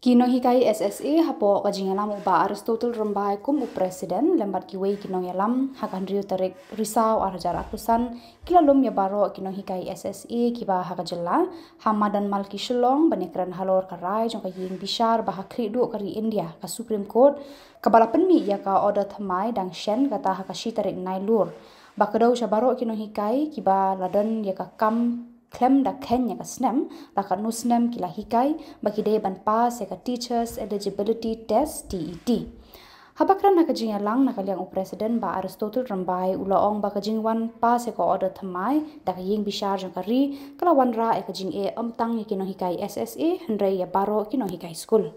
Kino hikai SSA hapo kajingalam uba Aristotle Rambai kum presiden lembat kiwei kino yalam hakan riu tarik risau arjar atusan kilalum ya baro kino hikai SSA kiba Khuborjylla hamadan malki Shillong banekran Halor karai jong kaying bishar bah kridu kari India ka Supreme Court kabala penmi ya ka order thamai dang shen kata hakashi tarik nailur bakadau shabaro kino hikai kiba ladan ya ka kam klem da Kenya ka snem la ka nusnem kila hikai bagi de ban pass ya ka teachers eligibility test TET habakran na kajing lang na kalyang presiden ba Aristotle Rambai ulaong ba kajing wan pass ya ka order thamai da ka ying bishar jang kari kala wan ra ya kajing amtang ya kino hikai SSA hendrai ya baro kino hikai school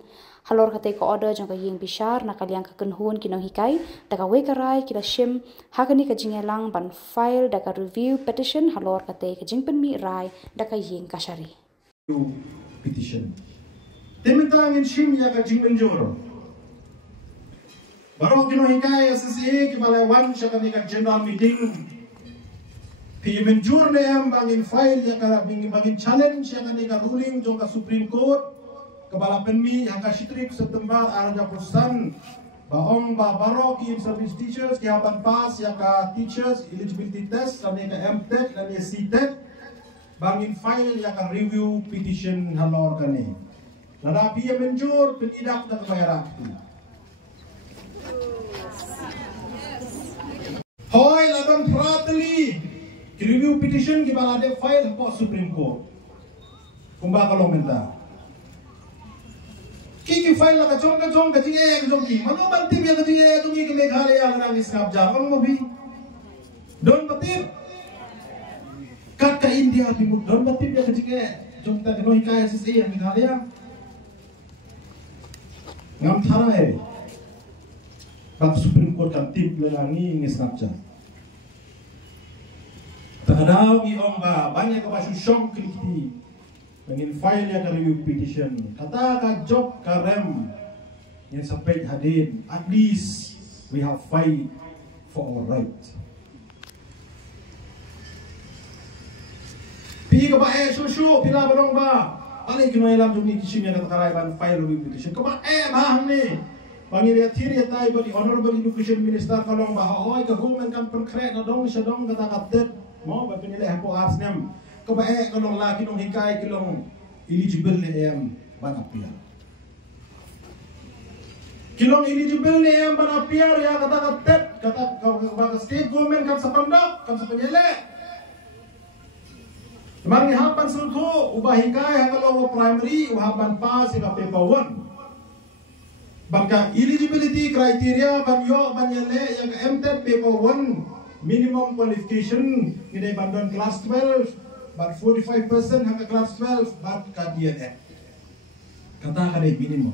Halor kate ko order jang ka ying bishar na kalyang ka kenhun kino hikai da ka wekarai kila shim hakani ka jingelang ban file da ka review petition halor kate ka jing penmi rai da ka ying kashari petition tementang in shim ya ka jing menjor baro kino hikai SSA ki balai wan shakani ka general meeting pi menjur ne am bangin file ya ka bangin challenge ya ka ruling jong ka Supreme Court kepala penmi yang kasitrik setempat arja perusahaan baong ba baro ki service teachers ki haban pas ya ka teachers eligibility test dan ya ka MTech dan ya CTech bangin file ya ka review petition halor kani ladapi ya menjur penidak dan bayaran hoi laban prateli ki review petition ki balade file po Supreme Court kumba kalau minta Kiki file la kacong kacing kacong ki mano banti biya kacing ki Meghalaya nang isnap jarang mo bi don batir kat ka India bi don batir biya kacing jong ta kino hikai SSA Meghalaya ngam thara bak Supreme Court kan tip lelangi ngisnap jar takadaw iong ba banyak ka Shillong kriti Bangin file ya ka review petition kata ka job ka rem yang sampai hadin at least we have fight for our right pi ka ba susu pila barong ba ani kino ilam jumi kishim ya ka karaiban file review petition ka ba bah ni bangin ya tiri ya tai ba di honorable education minister kalong ba hoy ka government kan perkret na dong siya dong kata kapten mo ba pinilih ko arsnem kabae kalong laki nung hikai kilong eligible ni em banapia kilong eligible ni em banapia ya kata kata state government kan sa pandak kan sa penyele Temang hapan sulko ubah hikai kalau primary uhapan pas ika paper 1 bangka eligibility criteria ban yo ban yele yang MTech paper 1 minimum qualification ngidai bandon class 12 but 45% hangga class 12 but ka DNF kata kada minimum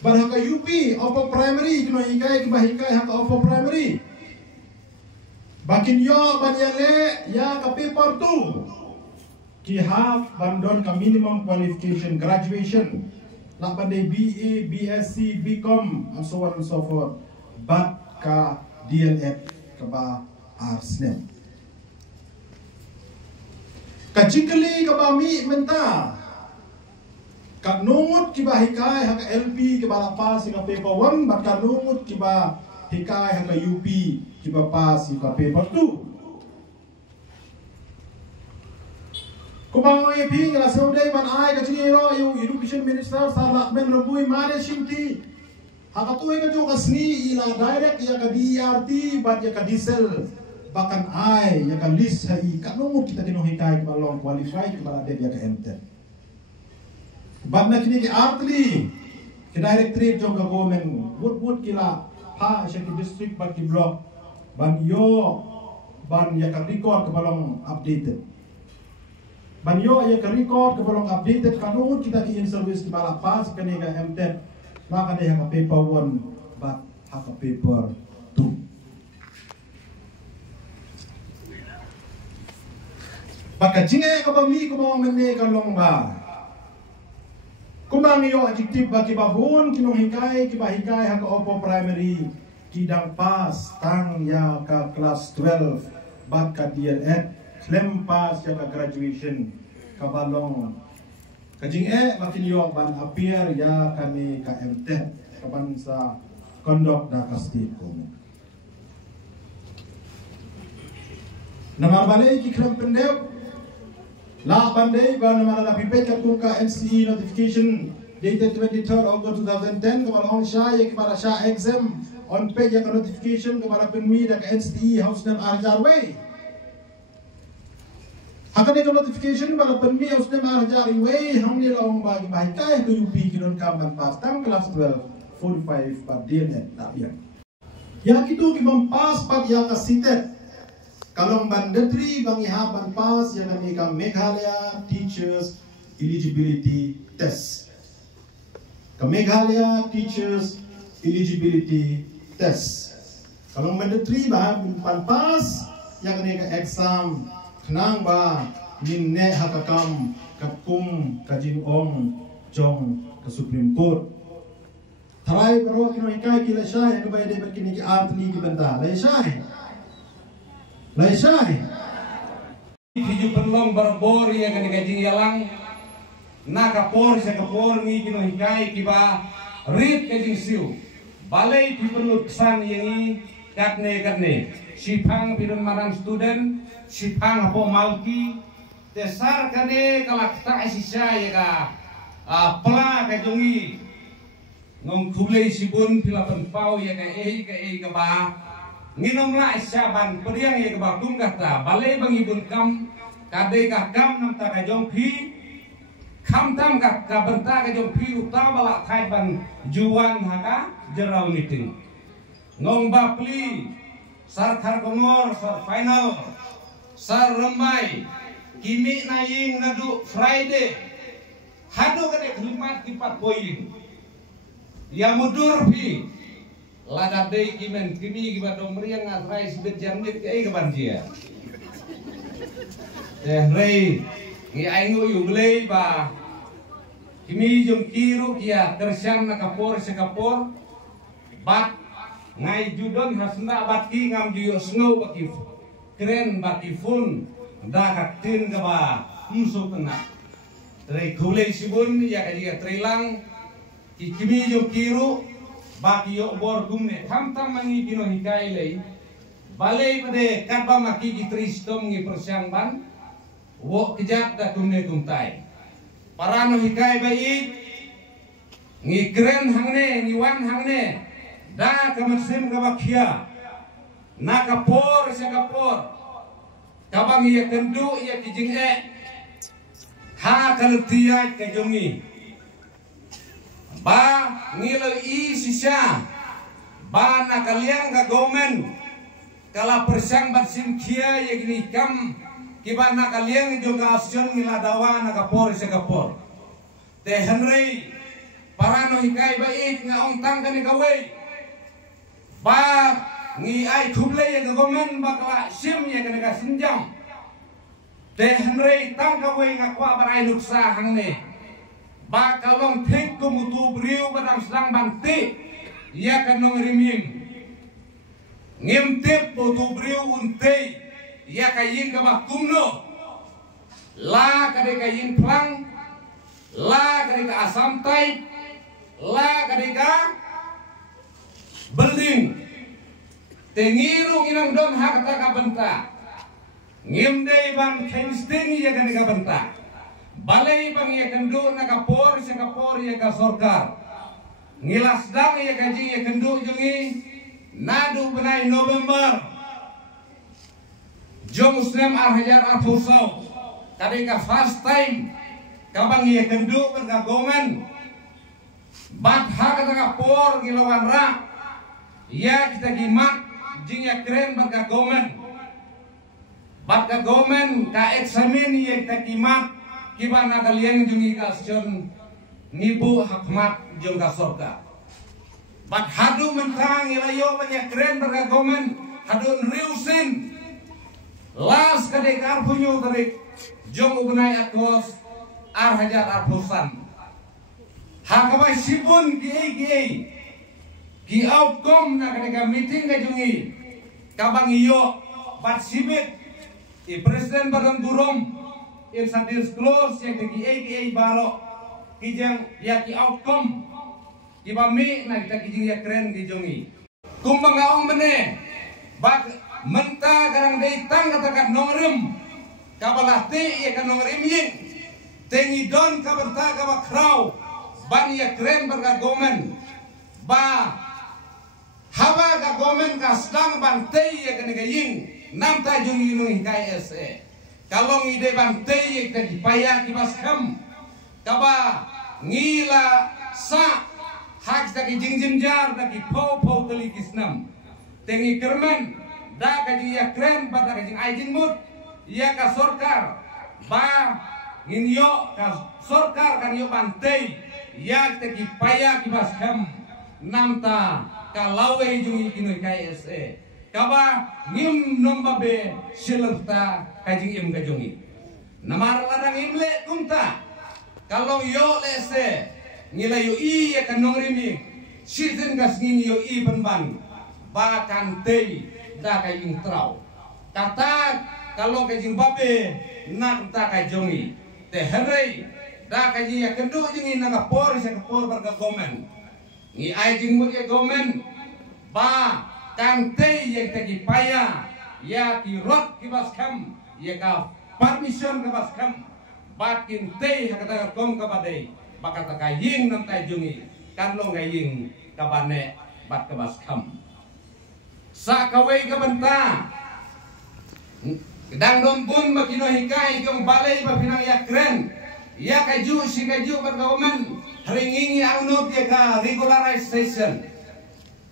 but hangga UP upper primary kino hikai hangga upper primary bakin yo banyale ya ka paper 2 ki have bandon ka minimum qualification graduation la pandai BA BSc BCom and so on and so forth but ka DNF ka ba arsnem kacikali kabami menta kak nungut kiba hikai haka LP kiba pas hika paper 1 bat kak nungut kiba hikai haka UP kiba pas hika paper 2 kumang ay ping la sauday man ay kacingiro yung education minister Samla men rabui mane shinti haka tuwe ka jo kasni ila direct ya ka DRT bat ya ka diesel bahkan ay yang kan list hai kanungut kita kino hikai balong qualify ke bala dia ke MTech bangna kini ke artli ke directorate jong government wood kila ha syaki district ban ki block ban yo ban ya kan record ke balong updated ban yo ya kan record ke balong updated kanungut kita ki in service ke bala pas kini ke MTech maka dia ha paper 1 bat ha paper 2 Baka jinge ka bami ko mo menne ka long ba kumang yo adjective ba kibabun kinong hikai kiba hikai ha ka opo primary kidang pas tang ya ka class 12 bat ka DLED claim pas ya ka graduation kabalong Kajing makin yo ban appear ya kami KMT kapan sa kondok da kasti ko. Nama balai ki kram pendep la pandai ba nama la pipet katung ka NCE notification dated 23rd August 2010 kepada orang Syah yang kepada Syah exam on page yang notification kepada penmi dan NCE House dan Arjar Way. Akan itu notification pada penmi House dan Arjar Way hamil orang bagi bahikai ke UP kidon kamban pastam kelas 12 45 pada dia tak biar. Yang itu kimampas pada yang kasitet. Kalau mandatory bangi haban pas yang kami kam Meghalaya Teachers Eligibility Test. Meghalaya Teachers Eligibility Test. Kalau mandatory bahan pas yang kena exam kenang ba minne hakakam kakum kajing ong jong ke Supreme Court. Tarai baro kino ikai kila syai ke bayade berkini ki atli ki benda. Lai syai. Hiju perlong berbor yang kena kajing yalang. Na kapor sa kapor ngi kino hikai kiba rit kajing siu balai pipenut kesan yang katne sipang pirun marang student sipang apo malki tesar kane kalak ta sisa ya ka pla kajongi ngong kublei sibun pilapan pau ya ka ba nginom la isaban periang ya ka ba kum kata balai bangibun kam kade ka kam nam ta kajong pi kam tam ka benta ka jom pi utama la thai ban juan haka general meeting ngong bapli sar khar kongor sar final sar ramai kimi naing nadu Friday hadu kade khidmat kipat poin ya mudur pi lada dei kimen kimi kiba domriang ngatrai sibet jamit ke ka banjia rei ngi aingo yuglei ba kimi jom kiru kia tersyam na kapor sekapor bat ngai judon hasna bat ki ngam juyo snow baki keren baki fun da kaktin ka ba musuh kena rei kulei sibun ya kaji trilang kimi jom kiru baki yo bor gumne tam mangi kino hikai lei balai pade katba maki ki tristom ngi persyang ban wo kejak da kumne kumtai parano hikai baik ngi keren hangne ngi wan hangne da kamasem kabakia na kapor sa kapor kabang iya kendu iya kijing ha kalutiya kajongi ba ngilo i sisa ba nakaliang ka gomen kala persyang bat simkia ya gini kam kiba nakaliang juga asion ngiladawa nakapor sa kapor te Henry parano hikai baik nga ong tang kani kawai ba ngi ai kublai ya gomen bakla sim ya kani ka sinjam te Henry tang kawai nga kwa barai luksa hangne ba kalong thik kumutu briu badang sedang banti ya kanong rimim ngimtip butu briu untai ya kayin ka kumno la kade kayin plang la kade ka asam tai la kade ka building tengiru inang don hakta ka benta ngimdei ban kensting ya kade ka benta balai bang ya kendu na kapor sa kapor ya ka sorkar ngilas dang ya kaji ya kendu jungi nadu benai November jom Muslim arhajar arthusau kadai ka first time kabang ya kendu bergagongan bat hak ka por gilawan ra ya kita gimat jing ya keren bergagongan bat gagongan ka eksamen ya kita gimat kiba nakaliang jungi ka sion nibu hakmat jong ka sorga bat hadu mentang ilayo banyak keren bergagongan hadu riusin las kadek arpunyo tarik jong ubnai akos arhajar arpusan hakabay sibun ki outcome na kadek meeting ka jungi kabang iyo bat sibit i presiden badan burom in sa disclose yang tegi baro kijang ya ki outcome kiba mi na kita kijing ya keren kijongi kumbangaong mene bak menta garang dei tang katakan nongrim kabalati ya kan nongrim yin tengi don kabanta kaba krau ban ya keren berga gomen ba hawa ga gomen ka slang bantei ya kan yin nam ta jungi nung kai se kalong ide bantei ya kan paya kibas kam kaba ngila sa hak daki jingjim jar daki pau tali kisnam tengi kermen da kaji ya kren pada kaji aijin mut ya ka sorkar ba nginyo ka sorkar kan yo bantei ya daki paya kibas kam namta ka lawe jungi kinoi kai se kaba ngim nomba be Shillong ta kaji im ka jungi namar ladang imle kumta kalau yo lese ngila yo I ya kan nongrimi season gas ngi yo I banban ba kan tei da ka ing trau kata kalau ka jing babe nak ta ka jongi te herei da ka ji ya kendu jingi na ka por sa ka por bar ka gomen ngi ai jing mut ya gomen ba kan tei ya ta ki paya ya ki rot ki bas kam ya ka permission ka bas kam bakin tei hakata kom ka badai bakata kaying nam tai jungi kan lo ngaying kabane bat kabas kam sa kawai ka banta dang don bun makino hikai kong balai ba pinang yakren ya kaju si kaju bergomen ringingi angnut ya ka regularization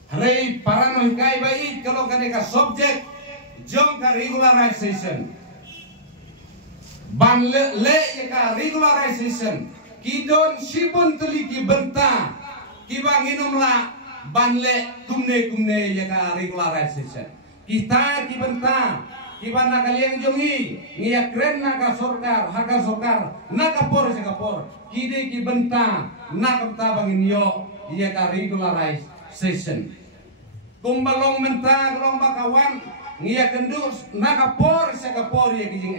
hari parano hikai bai kalau kane ka subject jong ka regularization ban le ya ka regularization kidon sibun teliki benta kiba nginom la banle kumne ya ka regularization kita ki benta kiba na kaliang jongi ngiya kren na ka sorkar haka sorkar na ka por sa ka por kide ki benta na ka bangin yo ya ka regularization kumbalong menta grong bakawan ngiya kendus na ka por sa ka por ya kijing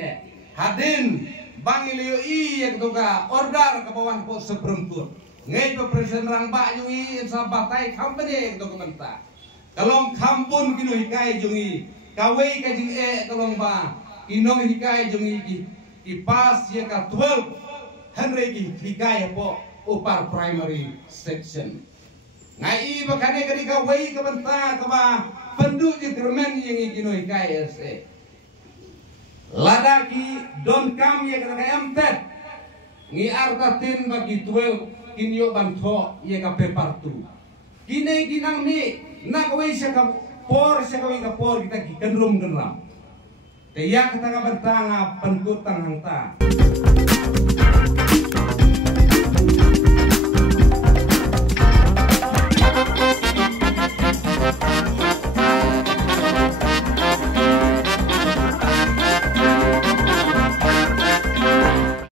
hadin bang ilio I yang tuga order ke bawah po seperempun ngai pe presiden rang ba jungi sa batai company yang tuga menta kalong kampun kino hikai jungi kawai ka jing kalong ba kinong hikai jungi ki pas ya ka 12 henry ki hikai po upar primary section ngai bakane kadi kawai ka menta ka ba penduk di kermen yang kino hikai se ladaki don kam ya kata emtet ngi artatin bagi 12 kinyo banto ya ka pepartu kine kinang ni nak we sa ka por kita ki kenrum te ya kata ka bantanga penkutang hangta